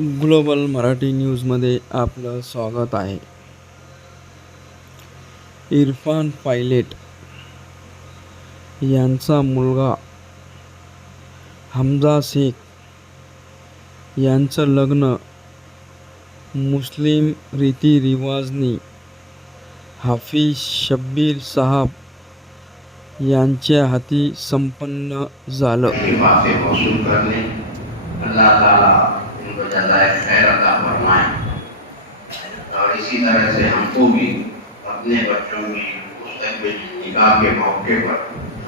Global Marathi न्यूजमध्ये आपलं स्वागत आहे. इरफान पायलेट यांचा मुलगा हमजा शेख यांचं लग्न मुस्लिम रीतिरिवाजनी हाफिज शब्बीर साहब यांच्या हाती संपन्न झालं. इनको जजाय खैर अता फरमाए और इसी तरह से हमको भी अपने बच्चों की मुस्तकबिल निकाह के मौके पर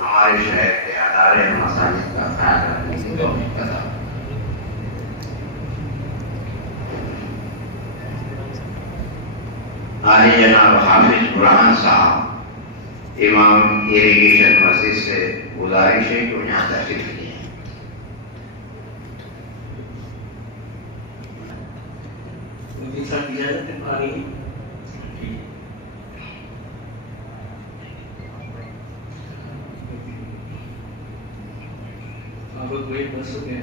हमारे शहर के अदारे मसाजिद का ख्याल रखने की तौफीक अता आले जनाब हाफिज बुरहान साहब इमाम इरिगेशन मस्जिद से गुजारिश है कि यहाँ तशरीफ़ लिए bisa dijaga tiap hari. Lalu gue masuknya